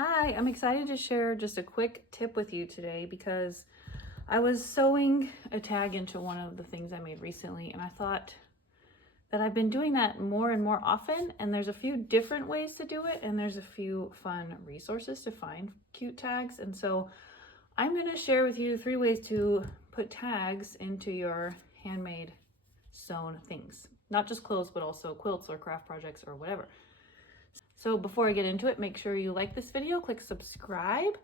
Hi, I'm excited to share just a quick tip with you today because I was sewing a tag into one of the things I made recently, and I thought that I've been doing that more and more often, and there's a few different ways to do it, and there's a few fun resources to find cute tags. And so I'm going to share with you 3 ways to put tags into your handmade sewn things. Not just clothes, but also quilts or craft projects or whatever. So before I get into it, make sure you like this video, click subscribe,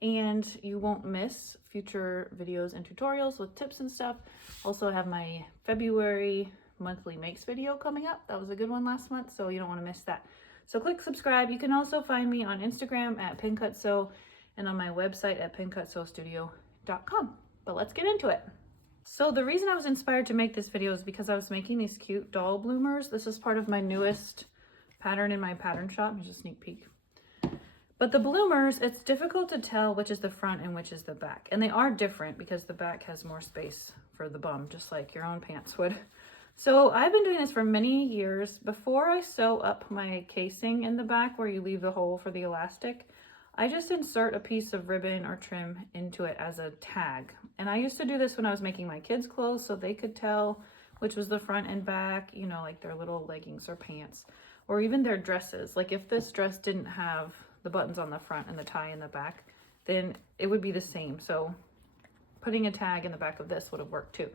and you won't miss future videos and tutorials with tips and stuff. Also have my February monthly makes video coming up. That was a good one last month, so you don't want to miss that. So click subscribe. You can also find me on Instagram at pincutsew and on my website at pincutsewstudio.com. But let's get into it. So the reason I was inspired to make this video is because I was making these cute doll bloomers. This is part of my newest pattern in my pattern shop. Here's a sneak peek. But the bloomers, it's difficult to tell which is the front and which is the back. And they are different because the back has more space for the bum, just like your own pants would. So I've been doing this for many years. Before I sew up my casing in the back where you leave the hole for the elastic, I just insert a piece of ribbon or trim into it as a tag. And I used to do this when I was making my kids' clothes so they could tell which was the front and back, you know, like their little leggings or pants, or even their dresses. Like if this dress didn't have the buttons on the front and the tie in the back, then it would be the same. So putting a tag in the back of this would have worked too.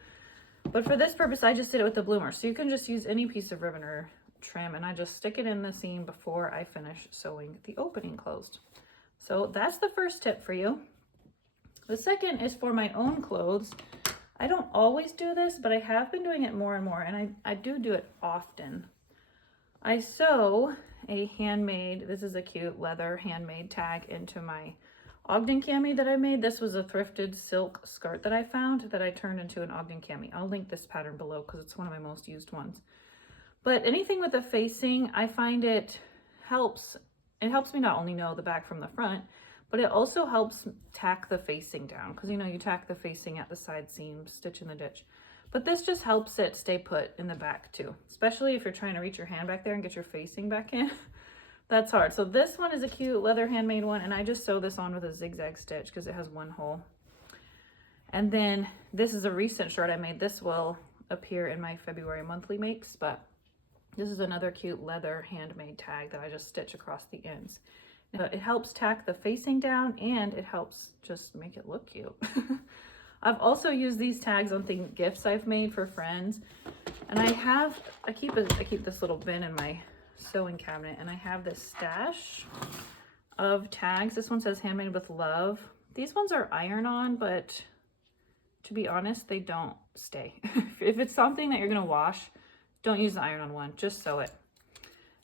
But for this purpose, I just did it with the bloomer. So you can just use any piece of ribbon or trim, and I just stick it in the seam before I finish sewing the opening closed. So that's the first tip for you. The second is for my own clothes. I don't always do this, but I have been doing it more and more, and I do it often. I sew a handmade, this is a cute leather handmade tag into my Ogden cami that I made. This was a thrifted silk skirt that I found that I turned into an Ogden cami. I'll link this pattern below because it's one of my most used ones. But anything with the facing, I find it helps me not only know the back from the front, but it also helps tack the facing down, because you know you tack the facing at the side seam, stitch in the ditch. But this just helps it stay put in the back too, especially if you're trying to reach your hand back there and get your facing back in. That's hard. So this one is a cute leather handmade one, and I just sew this on with a zigzag stitch because it has one hole. And then this is a recent shirt I made. This will appear in my February monthly makes, but this is another cute leather handmade tag that I just stitch across the ends. It helps tack the facing down, and it helps just make it look cute. I've also used these tags on gifts I've made for friends, and I keep this little bin in my sewing cabinet, and I have this stash of tags. This one says handmade with love. These ones are iron-on, but to be honest, they don't stay. If it's something that you're gonna wash, don't use the iron-on one, just sew it.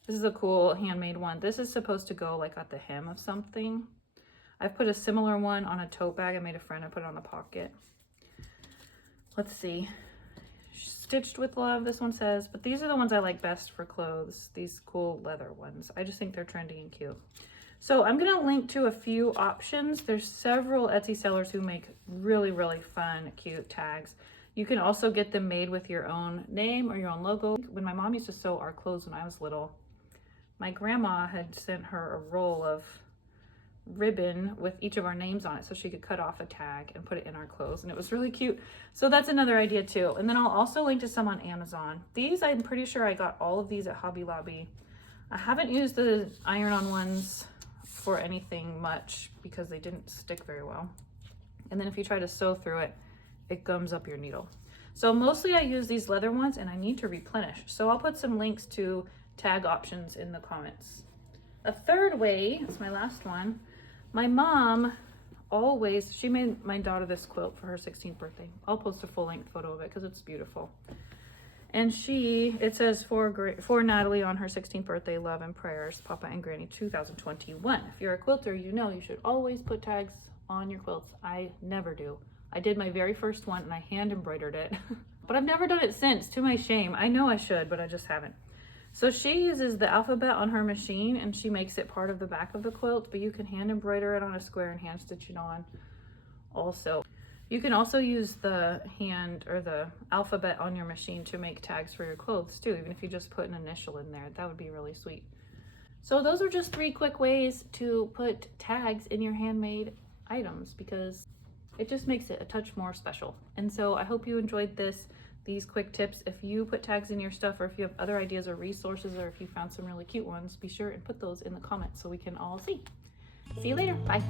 This is a cool handmade one. This is supposed to go like at the hem of something. I've put a similar one on a tote bag. I made a friend, I put it on the pocket. Let's see. Stitched with love, this one says, but these are the ones I like best for clothes, these cool leather ones. I just think they're trendy and cute. So I'm gonna link to a few options. There's several Etsy sellers who make really, really fun, cute tags. You can also get them made with your own name or your own logo. When my mom used to sew our clothes when I was little, my grandma had sent her a roll of ribbon with each of our names on it so she could cut off a tag and put it in our clothes, and it was really cute. So that's another idea too. And then I'll also link to some on Amazon. These, I'm pretty sure I got all of these at Hobby Lobby. I haven't used the iron-on ones for anything much because they didn't stick very well. And then if you try to sew through it, it gums up your needle. So mostly I use these leather ones, and I need to replenish. So I'll put some links to tag options in the comments. A third way, it's my last one. My mom she made my daughter this quilt for her 16th birthday. I'll post a full-length photo of it because it's beautiful. And it says for Natalie on her 16th birthday, love and prayers, Papa and Granny 2021. If you're a quilter, you know you should always put tags on your quilts. I never do. I did my very first one and I hand embroidered it, but I've never done it since, to my shame. I know I should, but I just haven't. So she uses the alphabet on her machine, and she makes it part of the back of the quilt, but you can hand embroider it on a square and hand stitch it on also. You can also use the alphabet on your machine to make tags for your clothes too, even if you just put an initial in there. That would be really sweet. So those are just 3 quick ways to put tags in your handmade items, because it just makes it a touch more special. And so I hope you enjoyed these quick tips. If you put tags in your stuff, or if you have other ideas or resources, or if you found some really cute ones, be sure and put those in the comments so we can all see. See you later. Bye.